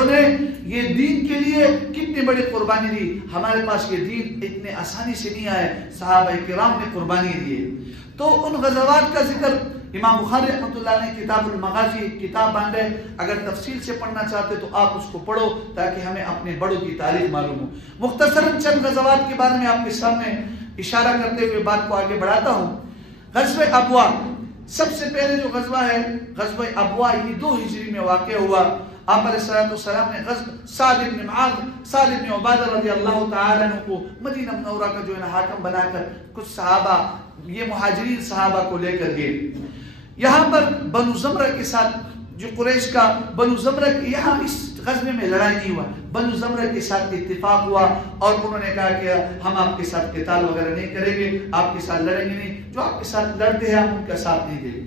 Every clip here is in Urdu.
بڑوں نے یہ دین کے لیے کتنی بڑی قربانی دی. ہمارے پاس یہ دین اتنے آسانی سے نہیں آئے, صحابہ کرام نے قربانی دی. تو ان غزوات کا ذکر امام بخاری رحمۃ اللہ نے کتاب المغازی کتاب باندھے. اگر تفصیل سے پڑھنا چاہتے تو آپ اس کو پڑھو تاکہ ہمیں اپنے بڑوں کی تاریخ معلوم ہو. مختصراً چند غزوات کے بارے میں آپ کے سامنے اشارہ کرتے ہوئے بات کو آگے بڑھاتا ہوں. غزوہ ابوا, سب سے پہلے جو غزوہ ہے غزوہ ابوا, یہ 2 ہجری میں واقع ہوا. آپ علیہ الصلوۃ والسلام نے سعد بن معاذ, سعد بن عبادہ رضی اللہ تعالیٰ عنہ کو مدینہ منورہ کا جو ہے حاکم بنا کر کچھ صحابہ, یہ مہاجرین صحابہ کو لے کر گئے. یہاں پر بنو زمرہ کے ساتھ جو قریش کا بنو زمرہ, یہاں اس غزوے میں لڑائی نہیں ہوا, بنو زمرہ کے ساتھ اتفاق ہوا اور انہوں نے کہا کہ ہم آپ کے ساتھ قتال وغیرہ نہیں کریں گے, آپ کے ساتھ لڑیں گے نہیں, جو آپ کے ساتھ لڑتے ہیں ہم ان کا ساتھ نہیں دیں گے.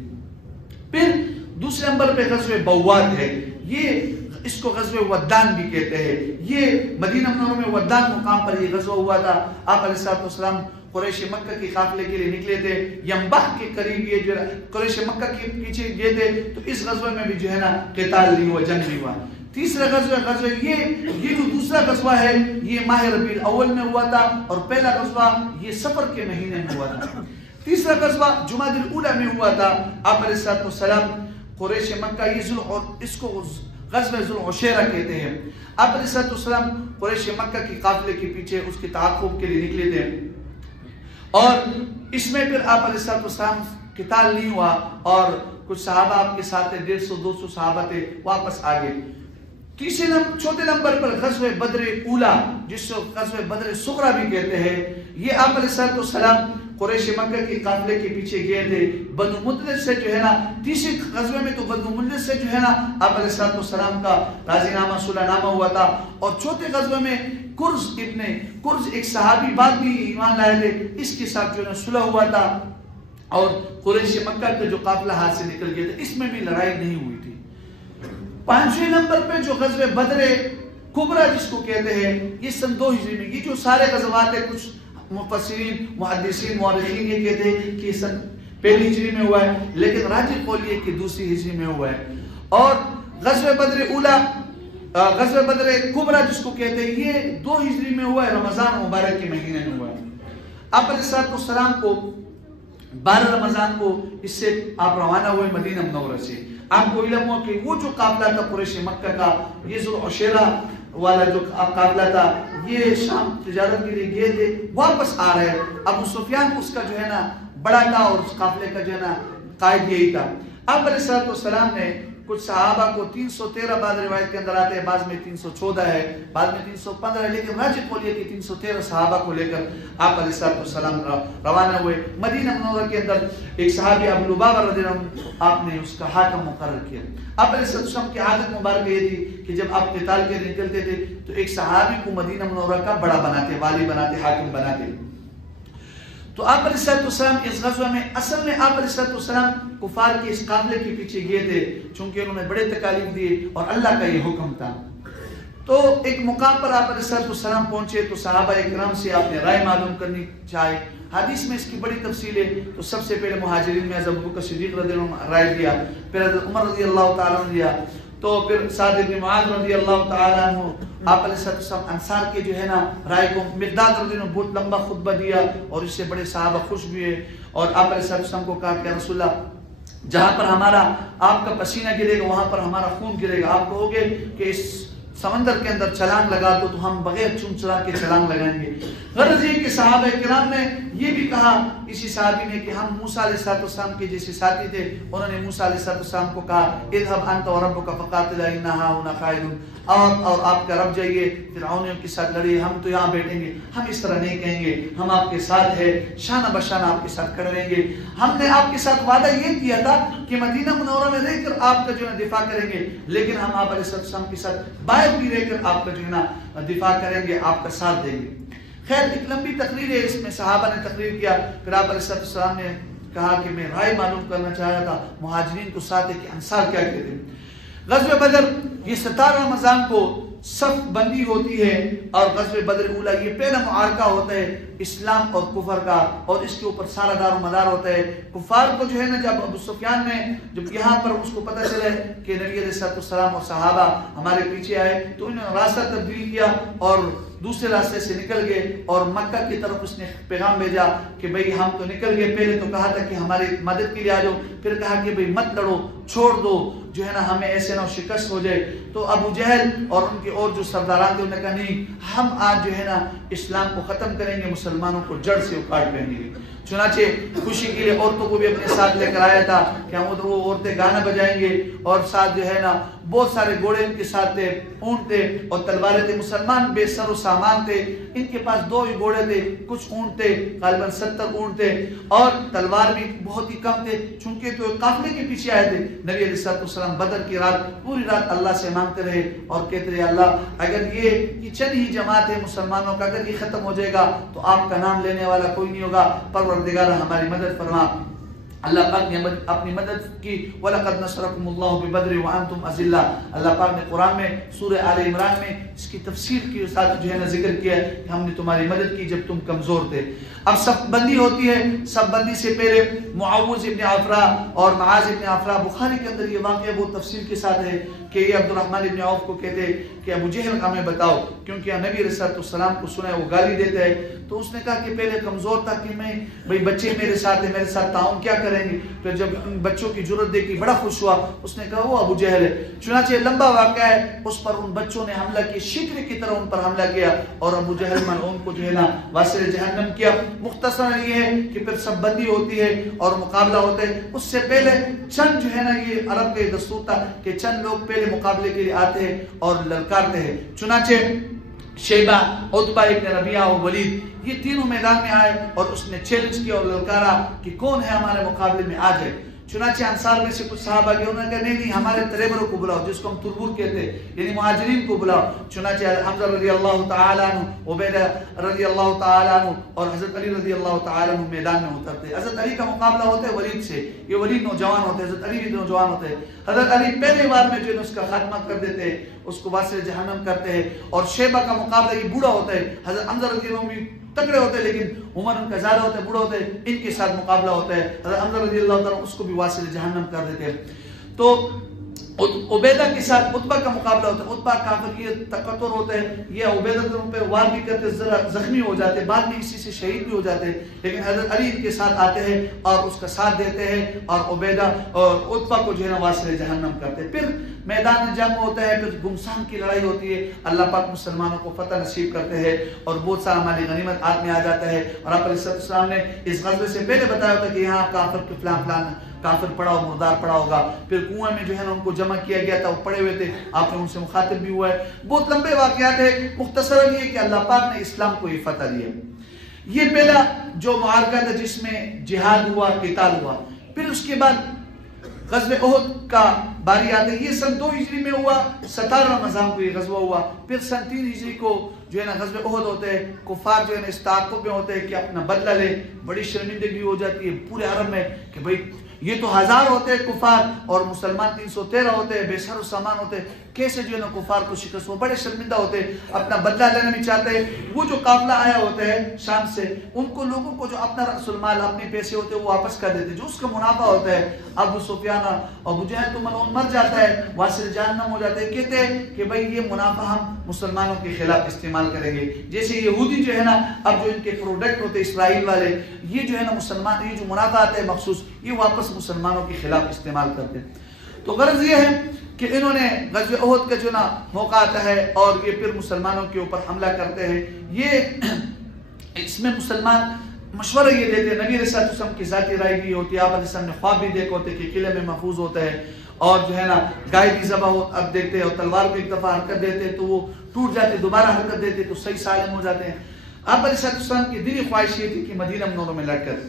پھر دوسرے نمبر پہ غزوہ بواد ہے, یہ اس کو غزوہ ودان بھی کہتے ہیں. یہ مدینہ منورہ میں ودان مقام پر یہ غزوہ ہوا تھا. آپ علیہ السلام قریش مکہ کے قافلے کے لیے نکلے تھے, ینبح کے قریب یہ جو قریش مکہ کے پیچھے گئے تھے, تو اس غزوہ میں بھی جو ہے نا قتال نہیں ہوا, جنگ نہیں ہوا. تیسرا غزوہ یہ جو دوسرا غزوہ ہے یہ ماہ ربیع الاول میں ہوا تھا, اور پہلا غزوہ یہ صفر کے مہینے میں ہوا تھا. تیسرا غزوہ جمادی الاولی میں ہوا تھا. آپ علیہ السلام قریش مکہ, یہ اس کو غزوہ ذوالعشیرہ کہتے ہیں. آپ علیہ السلام قریش مکہ کی قافلے کے پیچھے اس کے تعاقب کے لیے نکلے تھے, اور اس میں پھر آپ علیہ السلام قتال نہیں ہوا, اور کچھ صحابہ آپ کے ساتھ تھے, 150-200 صحابہ تھے, واپس آ گئے. چوتھے نمبر پر غزوہ بدر اولا, جس کو غزوہ بدر صغریٰ بھی کہتے ہیں, یہ آپ علیہ السلام قریش مکہ کے قافلے کے پیچھے گئے تھے. بنو مطلق سے جو ہے نا, تیسرے غزوے میں تو بنو مطلق سے جو ہے نا آپ علیہ السلام کا راضی نامہ صلح نامہ ہوا تھا, اور چوتھے غزوے میں کرز ایک صحابی بعد بھی ایمان لائے تھے, اس کے ساتھ جو ہے صلح ہوا تھا, اور قریش مکہ کا جو قافلہ ہاتھ سے نکل گیا تھا, اس میں بھی لڑائی نہیں ہوئی تھی. 5ویں نمبر پہ جو غزوہ بدر کبریٰ جس کو کہتے ہیں, یہ سن 2 ہجری میں. یہ جو سارے غزوات ہیں, کچھ مفسرین محدثین مورخین یہ کہتے ہیں کہ سن 1 ہجری میں ہوا ہے, لیکن راجح قول یہ کہ 2 ہجری میں ہوا ہے. اور غزوہ بدر اولا, غزوہ بدر کبریٰ جس کو کہتے ہیں, یہ 2 ہجری میں ہوا ہے, رمضان مبارک کے مہینے میں ہوا ہے. آپ علیہ السلام کو 12 رمضان کو اس سے آپ روانہ ہوئے مدینہ منورہ سے. آپ کو علم ہو کہ وہ جو قافلہ تھا قریش مکہ کا, یہ ذوالعشیرہ والا جو قافلہ تھا, یہ شام تجارت کے لیے گئے تھے, واپس آ رہے. ابو سفیان اس کا جو ہے نا بڑا تھا, اور اس قافلے کا جو ہے نا قائد یہی تھا. آپ علیہ السلام نے کچھ صحابہ کو 313 بعض روایت کے اندر آتے ہیں, بعض میں 314 ہے, بعض میں 315 ہے, لیکن راجح قول یہ کہ 313 صحابہ کو لے کر آپ علیہ السلام روانہ ہوئے. مدینہ منورہ کے اندر ایک صحابی ابو لبابہ رضی اللہ عنہ, آپ نے اس کا حاکم مقرر کیا. آپ علیہ السلام کی عادت مبارک یہ تھی کہ جب آپ قتال کے نکلتے تھے تو ایک صحابی کو مدینہ منورہ کا بڑا بناتے, والی بناتے, حاکم بناتے. تو آپ علیہ السلام اس غزوہ میں, اصل میں آپ علیہ السلام کفار کے اس قافلے کے پیچھے گئے تھے, چونکہ انہوں نے بڑے تکالیف دیے اور اللہ کا یہ حکم تھا. تو ایک مقام پر آپ علیہ السلام پہنچے, تو صحابہ اکرام سے آپ نے رائے معلوم کرنی چاہے. حدیث میں اس کی بڑی تفصیل ہے. تو سب سے پہلے مہاجرین میں حضرت ابوبکر صدیق رضی اللہ عنہ رائے دیا, پھر حضرت عمر رضی اللہ تعالیٰ عنہ دیا, تو پھر سعد بن معاذ رضی اللہ تعالیٰ عنہ. آپ علیہ السلام انصار کے جو ہے نا رائے کو, مقداد رضی اللہ عنہ بہت لمبا خطبہ دیا, اور اس سے بڑے صحابہ خوش بھی ہوئے. اور آپ علیہ السلام کو کہا کہ رسول اللہ, جہاں پر ہمارا آپ کا پسینہ گرے گا وہاں پر ہمارا خون گرے گا. آپ کہو گے کہ اس سمندر کے اندر چھلانگ لگا دو, تو ہم بغیر چون چلا کے چھلانگ لگائیں گے. غرض یہ کہ صحابہ کرام نے یہ بھی کہا, اسی صحابی نے, کہ ہم موسیٰ علیہ السلام کے جیسے ساتھی تھے. انہوں نے موسیٰ علیہ السلام کو کہا, اذهب انت وربك فقاتلا انها هنا قاعدون, اور آپ کا رب جائیے فرعونیوں کے ساتھ لڑیے, ہم تو یہاں بیٹھیں گے. ہم اس طرح نہیں کہیں گے, ہم آپ کے ساتھ ہیں, شانہ بشانہ آپ کے ساتھ کھڑے رہیں گے. ہم نے آپ کے ساتھ وعدہ یہ کیا تھا کہ مدینہ منورہ میں رہ کر آپ کا جو ہے دفاع کریں گے, لیکن ہم آپ علیہ السلام کے ساتھ باہر بھی رہ کر آپ کا جو ہے نا دفاع کریں گے, آپ کا ساتھ دیں گے. خیر ایک لمبی تقریر ہے, اس میں صحابہ نے تقریر کیا. پھر آپ علیہ السلام نے کہا کہ میں رائے معلوم کرنا چاہ رہا تھا مہاجرین کو ساتھ ہے کہ انصار کیا کہتے ہیں. غزوہ بدر یہ 17 رمضان کو صف بندی ہوتی ہے اور غزوہ بدر اولا یہ پہلا معرکہ ہوتا ہے اسلام اور کفر کا، اور اس کے اوپر سارا دار و مدار ہوتا ہے۔ کفار کو جو ہے نا جب ابو سفیان نے جب یہاں پر اس کو پتہ چلا کہ نبی علیہ السلام اور صحابہ ہمارے پیچھے آئے تو انہوں نے راستہ تبدیل کیا اور دوسرے راستے سے نکل گئے، اور مکہ کی طرف اس نے پیغام بھیجا کہ بھئی ہم تو نکل گئے، پہلے تو کہا تھا کہ ہماری مدد کے لیے آ جاؤ، پھر کہا کہ بھئی مت لڑو، چھوڑ دو، جو ہے نا ہمیں ایسے نہ شکست ہو جائے۔ تو ابو جہل اور ان کے اور جو سرداران تھے انہوں نے کہا نہیں، ہم آج جو ہے نا اسلام کو ختم کریں گے، مسلمانوں کو جڑ سے اکاڑ دیں گے۔ چنانچہ خوشی کے لیے عورتوں کو بھی اپنے ساتھ لے کر آیا تھا کہ ہم ادھر وہ عورتیں گانا بجائیں گے، اور ساتھ جو ہے نا بہت سارے گھوڑے ان کے ساتھ تھے، اونٹ تھے اور تلواریں تھے۔ مسلمان بے سر و سامان تھے، ان کے پاس 2 ہی گھوڑے تھے، کچھ اونٹ تھے، غالباً 70 اونٹ تھے، اور تلوار بھی بہت ہی کم تھے، چونکہ تو قافلے کے پیچھے آئے تھے۔ نبی علیہ السلام بدر کی رات پوری رات اللہ سے مانگتے رہے اور کہتے رہے اللہ اگر یہ چند ہی جماعت ہے مسلمانوں کا، اگر یہ ختم ہو جائے گا تو آپ کا نام لینے والا کوئی نہیں ہوگا، پروردگار ہماری مدد فرما۔ اللہ پاک نے اپنی مدد کی، وَلَقَدْ نَصْرَكُمُ اللَّهُ بِبَدْرٍ وَأَنْتُمْ أَذِلَّةٌ۔ اللہ پاک نے قرآن میں سورہ آل عمران میں اس کی تفسیر کی ساتھ جو ہے نا ذکر کیا ہے کہ ہم نے تمہاری مدد کی جب تم کمزور تھے۔ اب صف بندی ہوتی ہے، صف بندی سے پہلے معوذ ابن عفراء اور معاذ ابن عفراء، بخاری کے اندر یہ واقعہ بہت تفصیل کے ساتھ ہے کہ یہ عبد الرحمن ابن عوف کو کہتے کہ ابو جہل کا ہمیں بتاؤ، کیونکہ نبی علیہ السلام کو سنا ہے وہ گالی دیتا ہے، تو اس نے کہا کہ پہلے کمزور تھا کہ میں بھئی بچے میرے ساتھ ہیں، میرے ساتھ تعاون کیا کریں گے، پھر جب ان بچوں کی جرت دیکھی بڑا خوش ہوا، اس نے کہا وہ ابو جہل ہے۔ چنانچہ لمبا واقعہ ہے، اس پر ان بچوں نے حملہ کیا، شکر کی طرح ان پر حملہ کیا اور ابو جہل ملعون کو جو ہے نا واسل جہنم کیا۔ مختصر یہ ہے کہ پھر سب بندی ہوتی ہے اور مقابلہ ہوتا ہے۔ اس سے پہلے چند جو ہے نا یہ عرب کے دستور تھا کہ چند لوگ پہلے مقابلے کے لیے آتے ہیں اور للکارتے ہیں۔ چنانچہ شیبہ، عتبہ ابن ربیعہ اور ولید یہ تینوں میدان میں آئے اور اس نے چیلنج کیا اور للکارا کہ کون ہے ہمارے مقابلے میں آ جائے۔ چنانچہ انصار میں سے کچھ صحابہ گئے، انہوں نے کہا نہیں ہمارے تریبروں کو بلاؤ، جس کو ہم تربور کہتے ہیں، یعنی مہاجرین کو بلاؤ۔ چنانچہ حمزہ رضی اللہ تعالیٰ عنہ، عبیدہ رضی اللہ تعالیٰ عنہ اور حضرت علی رضی اللہ تعالیٰ عنہ میدان میں اترتے۔ حضرت علی کا مقابلہ ہوتا ہے ولید سے، یہ ولید نوجوان ہوتے ہیں، حضرت علی بھی نوجوان ہوتے ہیں۔ حضرت علی پہلے بار میں جو ہے اس کا خاتمہ کر دیتے ہیں، اس کو واسل جہنم کرتے ہیں، اور شیبہ کا مقابلہ یہ بوڑھا ہوتا ہے، حضرت حمزہ رضی اللہ عنہ تکڑے ہوتے ہیں لیکن عمر ان کا زیادہ ہوتا ہے، بوڑھا ہوتا ہے، ان کے ساتھ مقابلہ ہوتا ہے، حضرت حمزہ رضی اللہ تعالیٰ اس کو بھی واسل جہنم کر دیتے ہیں۔ تو عبیدہ کے ساتھ عتبہ کا مقابلہ ہوتا ہے، عتبہ کافر یہ تکتر ہوتا ہے، یہ عبیدہ ان پہ وار بھی کرتے، ذرا زخمی ہو جاتے، بعد میں اسی سے شہید بھی ہو جاتے، لیکن حضرت علی ان کے ساتھ آتے ہیں اور اس کا ساتھ دیتے ہیں اور عبیدہ اور عتبہ کو جو ہے نا واسل جہنم کرتے۔ پھر میدان جنگ ہوتا ہے، پھر گمسان کی لڑائی ہوتی ہے، اللہ پاک مسلمانوں کو فتح نصیب کرتے ہیں اور بہت سارا مالی غنیمت ہاتھ میں آ جاتا ہے۔ اور آپ علیہ السلام نے اس غزوے سے پہلے بتایا تھا کہ یہاں کافر کے فلان کافر پڑا اور مردار پڑا ہوگا، پھر کنویں میں جو ہے نا ان کو جمع کیا گیا تھا، وہ پڑے ہوئے تھے، آپ نے ان سے مخاطب بھی ہوا ہے۔ بہت لمبے واقعات ہیں، مختصر یہ کہ اللہ پاک نے اسلام کو یہ فتح دیا۔ یہ پہلا جو معرکہ تھا جس میں جہاد ہوا، قتال ہوا۔ پھر اس کے بعد غزوہ احد کا باری آتے ہیں، یہ سن 2 ہجری میں ہوا، 17 رمضان کو یہ غزوہ ہوا۔ پھر سن 3 ہجری کو جو ہے نا غزوہ احد ہوتے ہیں، کفار جو ہے نا اس تعاقب میں ہوتے ہیں کہ اپنا بدلہ لے، بڑی شرمندگی ہو جاتی ہے پورے عرب میں کہ بھئی یہ تو 1000 ہوتے ہیں کفار اور مسلمان 313 ہوتے ہیں، بے سر و سامان ہوتے ہیں، کیسے جو ہے نا کفار کو شکست ہو، بڑے شرمندہ ہوتے ہیں، اپنا بدلہ لینا بھی چاہتے ہیں۔ وہ جو قافلہ آیا ہوتا ہے شام سے، ان کو لوگوں کو جو اپنا رأس المال اپنے پیسے ہوتے ہیں وہ واپس کر دیتے، جو اس کا منافع ہوتا ہے۔ ابو سفیان ابو جہل تو ملعون مر جاتا ہے، واسل جہنم ہو جاتے ہیں، کہتے ہیں کہ بھئی یہ منافع ہم مسلمانوں کے خلاف استعمال کریں گے۔ جیسے یہودی جو ہے نا اب جو ان کے پروڈکٹ ہوتے ہیں اسرائیل والے، یہ جو ہے نا مسلمان یہ جو منافع آتا ہے مخصوص، یہ واپس مسلمانوں کے خلاف استعمال کرتے ہیں۔ تو غرض یہ ہے کہ انہوں نے غزوہ احد کا جو نا موقع آتا ہے اور یہ پھر مسلمانوں کے اوپر حملہ کرتے ہیں۔ یہ اس میں مسلمان مشورہ یہ دیتے ہیں، نبی علیہ السلام کی ذاتی رائے بھی ہوتی ہے، آپ علیہ السلام نے خواب بھی دیکھا ہوتے کہ قلعے میں محفوظ ہوتا ہے اور جو ہے نا گائے بھی ذبح ہو اب دیکھتے ہیں اور تلوار کو ایک دفعہ حرکت دیتے تو وہ ٹوٹ جاتے، دوبارہ حرکت دیتے تو صحیح سالم ہو جاتے ہیں۔ آپ علیہ السلام کی دلی خواہش یہ تھی کہ مدینہ منورہ میں لڑ کر۔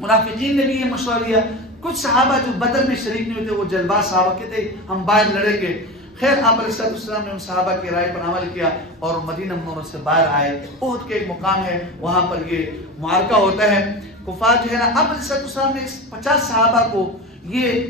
منافقین نے بھی یہ مشورہ دیا، کچھ صحابہ جو بدر میں شریک نہیں ہوتے وہ جلباز صحابہ کہتے ہم باہر لڑیں گے۔ خیر آپ علیہ السلام نے ان صحابہ کی رائے پر عمل کیا اور مدینہ منورہ سے باہر آئے۔ احد کے ایک مقام ہے وہاں پر یہ معرکہ ہوتا ہے، کفار جو ہے نا آپ علیہ السلام نے 50 صحابہ کو، یہ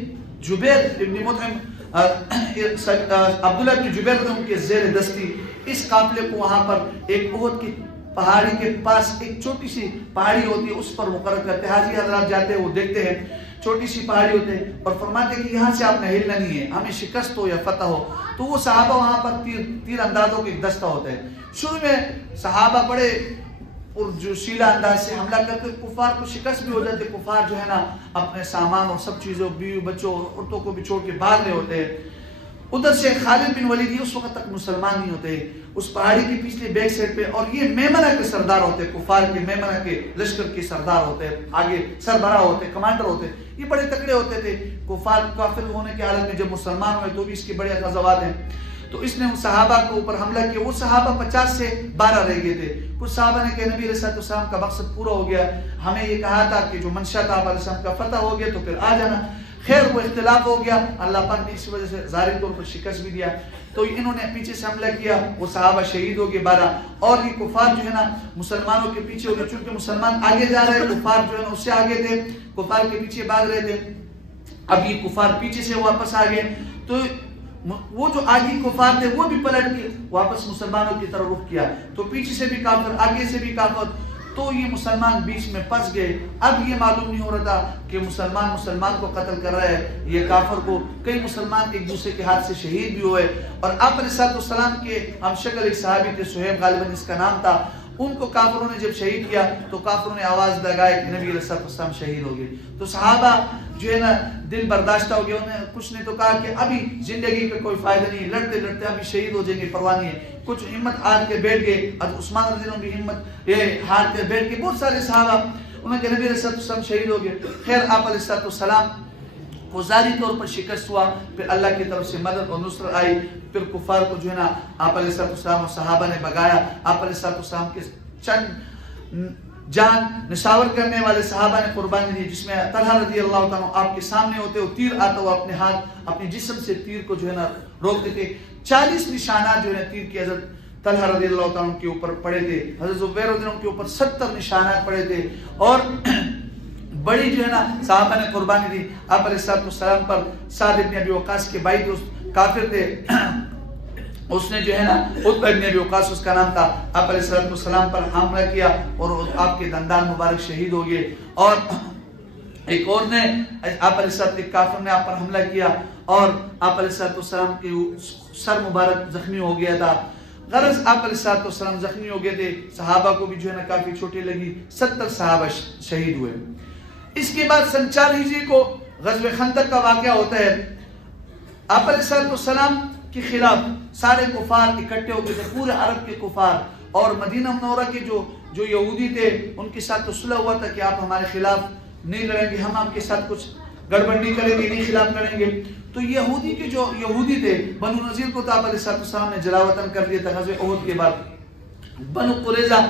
جبیر ابن مطعم عبداللہ بن جبیر نے ان کے زیر دستی اس قافلے کو وہاں پر ایک احد کی پہاڑی کے پاس ایک چھوٹی سی پہاڑی ہوتی ہے اس پر مقرر کرتے ہیں. حاجی حضرات جاتے ہیں وہ دیکھتے ہیں چھوٹی سی پہاڑی ہوتے ہیں اور فرماتے ہیں کہ یہاں سے آپ نے ہلنا نہیں ہے, ہمیں شکست ہو یا فتح ہو. تو وہ صحابہ وہاں پر تیر اندازوں کے ایک دستہ ہوتا ہے. شروع میں صحابہ بڑے اور جو شیلا انداز سے حملہ کرتے کفار کو شکست بھی ہو جاتے. کفار جو ہے نا اپنے سامان اور سب چیزوں بیوی بچوں اور عورتوں کو بھی چھوڑ کے بھاگ رہے ہوتے ہیں. ادھر سے خالد بن ولید اس وقت تک مسلمان نہیں ہوتے اس پہاڑی کی پچھلے بیک سائڈ پہ, اور یہ میمنہ کے سردار ہوتے کفار کے, میمنہ کے لشکر کے سردار ہوتے, آگے سربراہ ہوتے, کمانڈر ہوتے. یہ بڑے تکڑے ہوتے تھے. کفار کافر ہونے کے حالت میں جب مسلمان ہوئے تو بھی اس کے بڑے غزوات ہیں. تو اس نے ان صحابہ کو اوپر حملہ کیا. وہ صحابہ 50 سے 12 رہ گئے تھے. کچھ صحابہ نے کہا نبی علیہ السلام کا مقصد پورا ہو گیا, ہمیں یہ کہا تھا کہ جو منشا تھا آپ علیہ السلام کا فتح ہو گیا تو پھر آ جانا. خیر وہ اختلاف ہو گیا, اللہ پاک نے اس وجہ سے ظاہری طور پر شکست بھی دیا. تو انہوں نے پیچھے سے حملہ کیا, وہ صحابہ شہید ہو گئے 12, اور یہ کفار جو ہے نا مسلمانوں کے پیچھے ہو گئے. چونکہ مسلمان آگے جا رہے, کفار جو ہے نا اس سے آگے تھے, کفار کے پیچھے بھاگ رہے تھے. اب یہ کفار پیچھے سے واپس آ گئے تو وہ جو آگے کفار تھے وہ بھی پلٹ کے واپس مسلمانوں کی طرف رخ کیا. تو پیچھے سے بھی کافر, آگے سے بھی کافر, تو یہ مسلمان بیچ میں پھنس گئے. اب یہ معلوم نہیں ہو رہا تھا کہ مسلمان کو قتل کر رہا ہے یہ کافر کو. کئی مسلمان ایک دوسرے کے ہاتھ سے شہید بھی ہوئے. اور آپ علیہ السلام کے ہم شکل ایک صحابی تھے سہیب غالباً اس کا نام تھا, ان کو کافروں نے جب شہید کیا تو کافروں نے آواز لگائی کہ نبی علیہ السلام شہید ہو گئے. تو صحابہ جو ہے نا دل برداشتہ ہو گیا, انہیں کچھ نے تو کہا کہ ابھی زندگی کا کوئی فائدہ نہیں, لڑتے لڑتے ابھی شہید ہو جائیں گے, پرواہ نہیں ہے. کچھ ہمت ہار کے بیٹھ گئے, حضرت عثمان رضی اللہ عنہ بھی ہمت یہ ہار کے بیٹھ گئے. بہت سارے صحابہ انہوں نے کہا نبی علیہ السلام شہید ہو گئے. خیر آپ علیہ السلام کو ظاہری طور پر شکست ہوا, پھر اللہ کی طرف سے مدد اور نصرت آئی. پھر کفار کو جو ہے نا آپ علیہ السلام اور صحابہ نے بگایا. آپ علیہ السلام کے چند جان نشاور کرنے والے صحابہ نے قربانی دی, جس میں طلحہ رضی اللہ تعالیٰ آپ کے سامنے ہوتے, وہ تیر آتا ہوا اپنے ہاتھ اپنے جسم سے تیر کو جو ہے نا روک دیتے. 40 نشانات جو ہے تیر کے حضرت طلحہ رضی اللہ تعالیٰ کے اوپر پڑے تھے. حضرت زبیر رضی اللہ عنہ کے اوپر 70 نشانات پڑے تھے. اور بڑی جو ہے نا صحابہ نے قربانی دی آپ علیہ السلام پر. سعد بن ابی وقاص کے بھائی دوست کافر تھے, اس نے جو ہے نا عتبہ بن ابی وقاص اس کا نام تھا, آپ علیہ السلام پر حملہ کیا اور آپ کے دندان مبارک شہید ہو گئے. اور ایک اور نے آپ علیہ السلام کے کافر نے آپ پر حملہ کیا اور آپ علیہ السلام کے سر مبارک زخمی ہو گیا تھا. غرض آپ علیہ السلام زخمی ہو گئے تھے, صحابہ کو بھی جو ہے نا کافی چوٹیں لگی, 70 صحابہ شہید ہوئے. اس کے بعد سن 4 ہجری کو غزوہ خندق کا واقعہ ہوتا ہے. آپ علیہ السلام کے خلاف سارے کفار اکٹھے ہو گئے تھے, پورے عرب کے کفار, اور مدینہ منورہ کے جو یہودی تھے ان کے ساتھ تو صلح ہوا تھا کہ آپ ہمارے خلاف نہیں لڑیں گے, ہم آپ کے ساتھ کچھ گڑبڑ نہیں کریں گے, نہیں خلاف لڑیں گے. تو یہودی کے جو یہودی تھے بنو نذیر کو تو آپ علیہ السلام نے جلا وطن کر دیا تھا غزوہ احد کے بعد. بنو قریظہ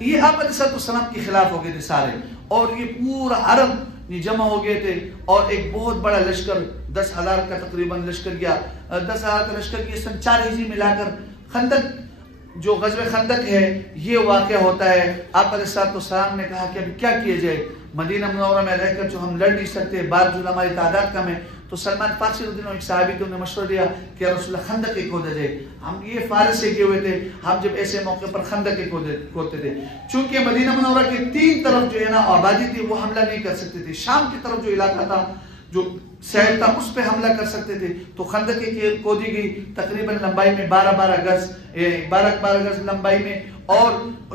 یہ آپ علیہ السلام کے خلاف ہو گئے تھے سارے, اور یہ پورا عرب جمع ہو گئے تھے. اور ایک بہت بڑا لشکر 10,000 کا تقریباً لشکر گیا, 10,000 کا لشکر کی سن 4 ہجری میں لا کر خندق جو غزوہ خندق ہے یہ واقعہ ہوتا ہے. آپ علیہ السلام نے کہا کہ ابھی کیا کیا جائے, مدینہ منورہ میں رہ کر جو ہم لڑ نہیں سکتے, باوجود ہماری تعداد کم ہے. تو سلمان فارسی رضی اللہ عنہ ایک صحابی تھے, انہوں نے مشورہ دیا کہ رسول اللہ خندق ایک کھودا جائے. ہم یہ فارس سے کیے ہوئے تھے, ہم جب ایسے موقع پر خندق ایک کھودتے تھے. چونکہ مدینہ منورہ کے 3 طرف جو ہے نا آبادی تھی وہ حملہ نہیں کر سکتے تھے. شام کی طرف جو علاقہ تھا جو سیل تھا اس پہ حملہ کر سکتے تھے. تو خندق ایک کھودی گئی تقریباً لمبائی میں 12 گز لمبائی میں, اور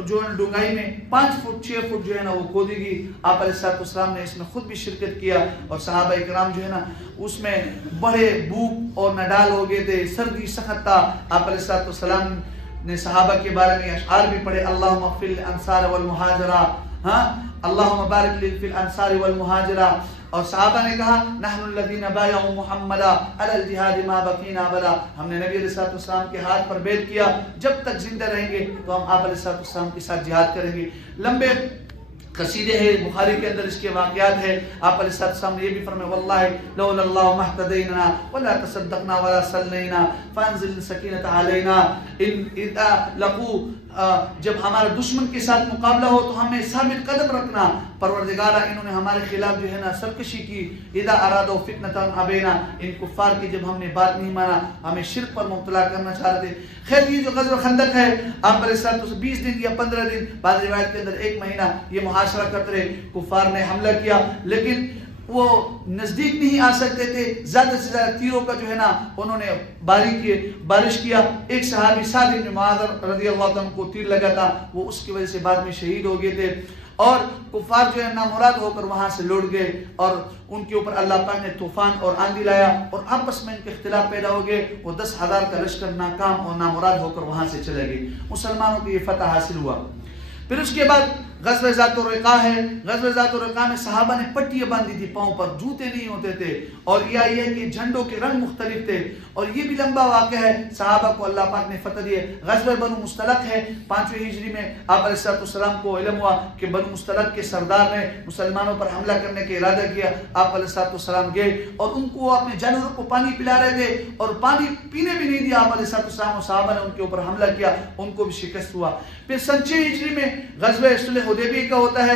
جو ڈونگائی میں 5 فٹ 6 فٹ جو ہے نا وہ کھودی گئی. آپ علیہ السلام نے اس میں خود بھی شرکت کیا, اور صحابہ اکرام جو ہے نا اس میں بڑے بھوک اور نڈال ہو گئے تھے, سردی سخت تھا. آپ علیہ السلام نے صحابہ کے بارے میں اشعار بھی پڑھے, اللہم اغفر للانصار والمہاجرہ, اللہم بارک فی الانصار والمہاجرہ. اور صحابہ نے کہا نحن الذین بایعوا محمدا علی الجہاد ما بقینا ابدا, ہم نے نبی علیہ السلام کے ہاتھ پر بیعت کیا, جب تک زندہ رہیں گے تو ہم آپ علیہ السلام کے ساتھ جہاد کریں گے. لمبے قصیدے ہے، بخاری کے اندر اس کے واقعات ہے. آپ علیہ السلام نے یہ بھی فرمایا واللہ لولا اللہ ما اهتدینا ولا تصدقنا ولا صلینا فانزل السکینۃ علینا ان اذا لقوا، جب ہمارے دشمن کے ساتھ مقابلہ ہو تو ہمیں ثابت قدم رکھنا. پروردگارہ انہوں نے ہمارے خلاف جو ہے نا سرکشی کی. اذا ارادوا فتنۃ ابینا، ان کفار کی جب ہم نے بات نہیں مانا ہمیں شرک پر مبتلا کرنا چاہ رہے تھے. خیر یہ جو غزوہ خندق ہے آپ علیہ السلام 20 دن یا 15 دن، بعض روایت کے اندر 1 مہینہ یہ محاصرہ کرتے رہے. کفار نے حملہ کیا لیکن وہ نزدیک نہیں آ سکتے تھے. زیادہ سے زیادہ تیروں کا جو ہے نا انہوں نے بارش کیا. ایک صحابی سعد بن معاذ رضی اللہ عنہ کو تیر لگا تھا، وہ اس کی وجہ سے بعد میں شہید ہو گئے تھے. اور کفار جو ہے نامراد ہو کر وہاں سے لوٹ گئے اور ان کے اوپر اللہ پاک نے طوفان اور آندھی لایا اور آپس میں ان کے اختلاف پیدا ہو گئے. وہ 10,000 کا لشکر ناکام اور نامراد ہو کر وہاں سے چلے گئے. مسلمانوں کو یہ فتح حاصل ہوا. پھر اس کے بعد غزوہ ذات الرقاع ہے. غزوہ ذات الرقاع میں صحابہ نے پٹیاں باندھی تھی پاؤں پر، جوتے نہیں ہوتے تھے، اور یہ ہے کہ جھنڈوں کے رنگ مختلف تھے. اور یہ بھی لمبا واقعہ ہے. صحابہ کو اللہ پاک نے فتح دی. غزوہ بنو مستلق ہے 5ویں ہجری میں. آپ علیہ السلام کو علم ہوا کہ بنو مستلق کے سردار نے مسلمانوں پر حملہ کرنے کا ارادہ کیا. آپ علیہ السلام گئے اور ان کو اپنے جانوروں کو پانی پلا رہے تھے اور پانی پینے بھی نہیں دیا. آپ علیہ السلام اور صحابہ نے ان کے اوپر حملہ کیا، ان کو بھی شکست ہوا. پھر سن 6 ہجری میں غزوہ صلح حدیبیہ کا ہوتا ہے.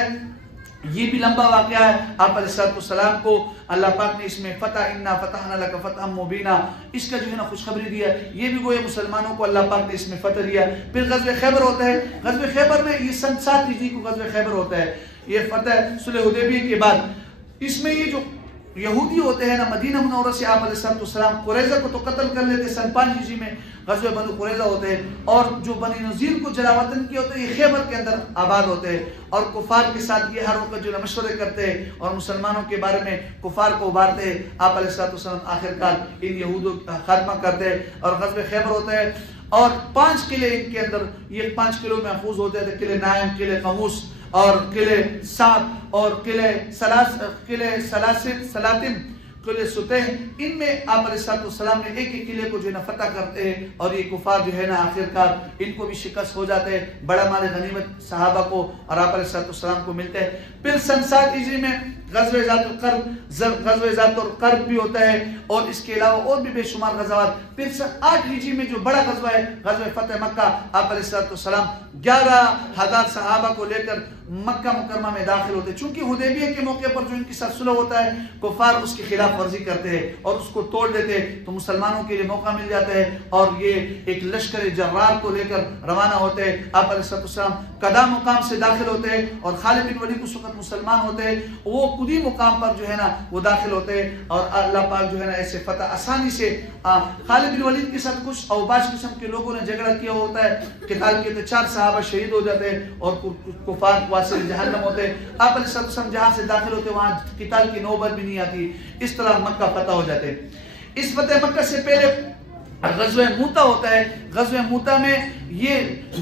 یہ بھی لمبا واقعہ ہے. آپ علیہ السلام کو اللہ پاک نے اس میں فتح انا فتحنا لک فتحا مبینا اس کا جو ہے نا خوشخبری دیا. یہ بھی گویا مسلمانوں کو اللہ پاک نے اس میں فتح دیا. پھر غزوہ خیبر ہوتا ہے. غزوہ خیبر میں یہ سن 7 ہجری کو غزوہ خیبر ہوتا ہے. یہ فتح صلح حدیبیہ کے بعد. اس میں یہ جو یہودی ہوتے ہیں نا مدینہ منورہ سے آپ علیہ السلام قریظہ کو تو قتل کر لیتے. سن 5 ہجری میں غزوہ بنو قریظہ ہوتے ہیں. اور جو بنی نذیر کو جلا وطن کیا ہوتے ہیں یہ خیبر کے اندر آباد ہوتے ہیں. اور کفار کے ساتھ یہ ہر وقت جو مشورے کرتے ہیں اور مسلمانوں کے بارے میں کفار کو ابھارتے ہیں. آپ علیہ السلام آخرکار ان یہودوں کا خاتمہ کرتے ہیں. اور غزوہ خیبر ہوتا ہے. اور 5 قلعے ان کے اندر، یہ 5 قلعوں میں محفوظ ہوتے تھے. قلعہ نائم، قلعہ قموس اور قلعہ سعد اور قلعہ سلاتم، قلعہ ستح. ان میں آپ علیہ السلام نے ایک قلعے کو جو ہے نا فتح کرتے ہیں اور یہ کفار جو ہے نا آخرکار ان کو بھی شکست ہو جاتے ہیں. بڑا مال غنیمت صحابہ کو اور آپ علیہ السلام کو ملتے ہیں. پھر سن 7 ہجری میں غزوہ ذات القرب بھی ہوتا ہے اور اس کے علاوہ اور بھی بے شمار غزوات. پھر سن 8 ہجری میں جو بڑا غزوہ ہے غزوہ فتح مکہ. آپ علیہ السلام 11,000 صحابہ کو لے کر مکہ مکرمہ میں داخل ہوتے ہیں. چونکہ حدیبیہ کے موقع پر جو ان کے ساتھ صلح ہوتا ہے کفار اس کی خلاف ورزی کرتے ہیں اور اس کو توڑ دیتے ہیں تو مسلمانوں کے لیے موقع مل جاتا ہے اور یہ ایک لشکر جرار کو لے کر روانہ ہوتے ہیں. آپ علیہ السلام قدا مقام سے داخل ہوتے ہیں اور خالد بن ولید اس وقت مسلمان ہوتے ہیں. وہ قدی مقام پر جو ہے نا وہ داخل ہوتے ہیں اور اللہ پاک جو ہے نا ایسے فتح آسانی سے. خالد بن ولید کے ساتھ کچھ اوباش قسم کے لوگوں نے جھگڑا کیا ہوتا ہے، قتال کے 4 صحابہ شہید ہو جاتے ہیں اور کفار واسل جہنم ہوتے ہیں. آپ علیہ السلام جہاں سے داخل ہوتے وہاں قتال کی نوبت بھی نہیں آتی. اس طرح مکہ فتح ہو جاتے. اس فتح مکہ سے پہلے غزوہ موتا ہوتا ہے. غزوہ موتا میں یہ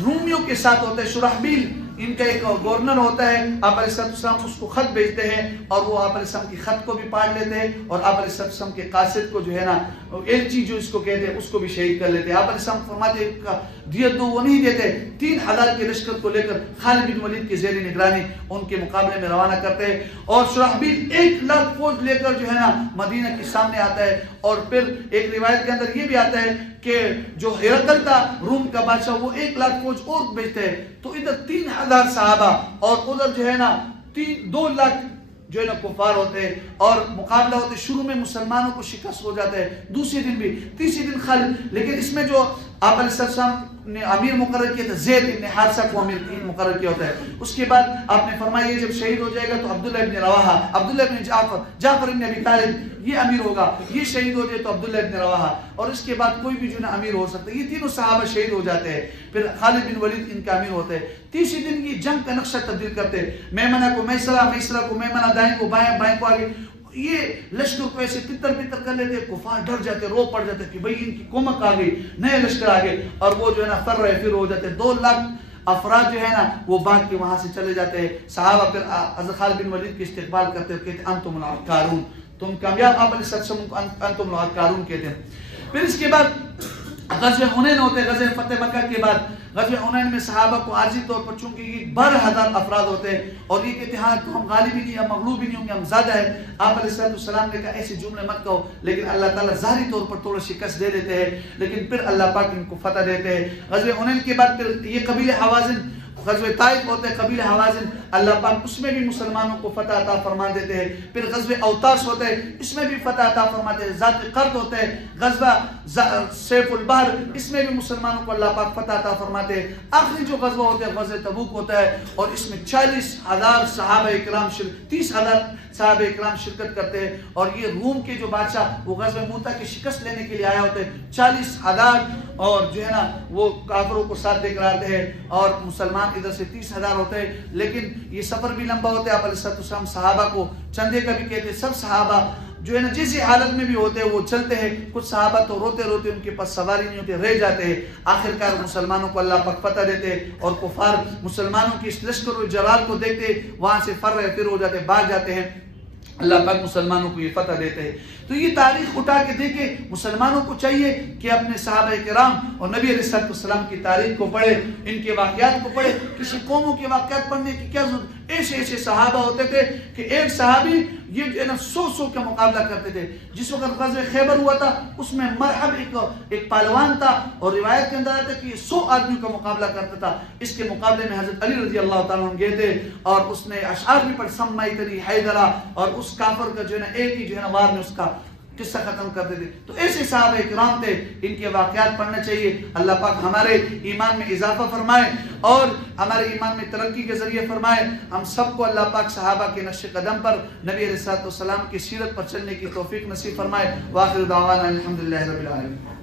رومیوں کے ساتھ ہوتا ہے. شرحبیل ان کا ایک گورنر ہوتا ہے. آپ علیہ السلام اس کو خط بھیجتے ہیں اور وہ آپ علیہ السلام کی خط کو بھی پاڑ لیتے ہیں اور آپ علیہ السلام کے قاصد کو جو ہے نا ایلچی جو اس کو کہتے ہیں اس کو بھی شہید کر لیتے ہیں. آپ علیہ السلام فرماتے ہیں دیت دو، وہ نہیں دیتے. 3,000 کے لشکر کو لے کر خالد بن ولید کی زیر نگرانی ان کے مقابلے میں روانہ کرتے ہیں اور شرحبیل 1,00,000 فوج لے کر جو ہے نا مدینہ کے سامنے آتا ہے. اور پھر ایک روایت کے اندر یہ بھی آتا ہے کہ جو ہرقل تھا روم کا بادشاہ وہ 1,00,000 فوج اور بھیجتے ہیں. تو ادھر 3,000 صحابہ اور ادھر جو ہے نا 2,00,000 جو ہے نا کفار ہوتے ہیں اور مقابلہ ہوتے. شروع میں مسلمانوں کو شکست ہو جاتا ہے، دوسرے دن بھی، تیسرے دن خالد. لیکن اس میں جو آپ علیہ السلام نے امیر مقرر کیا تھا زید بن حارثہ کو امیر مقرر کیا ہوتا ہے. اس کے بعد آپ نے فرمایا یہ جب شہید ہو جائے گا تو عبداللہ ابن رواحہ، عبداللہ ابن جعفر ابن ابی طالب یہ امیر ہوگا. یہ شہید ہو جائے تو عبداللہ ابن رواحہ، اور اس کے بعد کوئی بھی جو نا امیر ہو سکتا ہے. یہ تینوں صحابہ شہید ہو جاتے ہیں. پھر خالد بن ولید ان کا امیر ہوتا ہے. تیسرے دن یہ جنگ کا نقشہ تبدیل کرتے ہیں. میمنہ کو میسرہ، میسرہ کو میمنہ، دائیں کو بائیں، بائیں کو آگے. یہ لشکر کو ایسے تتر پتر کر لیتے. کفار ڈر جاتے، رو پڑ جاتے کہ بھئی ان کی کومک آ گئی، نئے لشکر آ گئے اور وہ جو ہے نا فر رہے پھر ہو جاتے. 2,00,000 افراد جو ہے نا وہ بھاگ کے وہاں سے چلے جاتے ہیں. صحابہ پھر حضرت خالد بن ولید کی استقبال کرتے ہیں، کہتے ہیں انتم العقارون، تم کامیاب. آپ علیہ السلام انتم العقارون کہتے ہیں. پھر اس کے بعد غزوہ حنین ہوتے ہیں، غزوہ فتح مکہ کے بعد غزوہ حنین میں صحابہ کو عارضی طور پر چونکہ یہ 12,000 افراد ہوتے ہیں اور یہ کہتے ہیں تو ہم غالب ہی نہیں، ہم مغلوب ہی نہیں ہوں گے، ہم زیادہ ہے. آپ علیہ السلام نے کہا ایسے جملے مت کہو، لیکن اللہ تعالیٰ ظاہری طور پر تھوڑا شکست دے دیتے ہیں، لیکن پھر اللہ پاک ان کو فتح دیتے ہیں. غزوہ حنین کے بعد پھر یہ قبیلہ حوازن، غزوہ طائف ہوتے ہیں قبیلہ حوازن، اللہ پاک اس میں بھی مسلمانوں کو فتح عطا فرما دیتے ہیں. پھر غزوہ اوتاس ہوتے ہیں، اس میں بھی فتح عطا فرماتے ہیں. ذات قرد ہوتے ہیں، غزوہ سیف البحر، اس میں بھی مسلمانوں کو اللہ پاک فتح عطا فرماتے ہیں. آخری جو غزوہ ہوتا ہے غزوہ تبوک ہوتا ہے اور اس میں 40,000 صحابہ اکرام 30,000 صحابہ اکرام شرکت کرتے ہیں. اور یہ روم کے جو بادشاہ وہ غزوہ موتا کی شکست لینے کے لیے آیا ہوتے ہیں، 40,000 اور جو ہے نا وہ کافروں کو ساتھ دے کر آتے ہیں اور مسلمان ادھر سے 30,000 ہوتے ہیں. لیکن یہ سفر بھی لمبا ہوتا ہے. آپ علیہ السلام صحابہ کو چندے کا بھی کہتے ہیں. سب صحابہ جو ہے نا جس حالت میں بھی ہوتے ہیں وہ چلتے ہیں. کچھ صحابہ تو روتے روتے ان کے پاس سواری نہیں ہوتے، رہ جاتے ہیں. آخرکار مسلمانوں کو اللہ پاک فتح دیتے اور کفار مسلمانوں کی اس لشکر و جلال کو دیکھتے وہاں سے فر ہو جاتے، بھاگ جاتے ہیں. اللہ پاک مسلمانوں کو یہ فتح دیتے ہیں. تو یہ تاریخ اٹھا کے دیکھیں، مسلمانوں کو چاہیے کہ اپنے صحابہ کرام اور نبی علیہ السلام کی تاریخ کو پڑھے، ان کے واقعات کو پڑھے. کسی قوموں کے واقعات پڑھنے کی کیا ضرورت؟ ایسے صحابہ ہوتے تھے کہ ایک صحابی یہ جو ہے نا 100 کا مقابلہ کرتے تھے. جس وقت غزوہ خیبر ہوا تھا اس میں مرحب ایک پہلوان تھا اور روایت کے اندر آتا ہے کہ یہ 100 آدمیوں کا مقابلہ کرتا تھا. اس کے مقابلے میں حضرت علی رضی اللہ تعالیٰ عنہ گئے تھے اور اس نے اشعار بھی پڑھ سمیتنی حیدرہ، اور اس کافر کا جو ہے نا ایک ہی جو ہے نا وار میں اس کا قصہ ختم کر دیتے. تو ایسے صحابہ اکرام تھے، ان کے واقعات پڑھنا چاہیے. اللہ پاک ہمارے ایمان میں اضافہ فرمائے اور ہمارے ایمان میں ترقی کے ذریعے فرمائے. ہم سب کو اللہ پاک صحابہ کے نقش قدم پر، نبی علیہ السلام کی سیرت پر چلنے کی توفیق نصیب فرمائے. وآخر دعوانا الحمدللہ رب العالمین.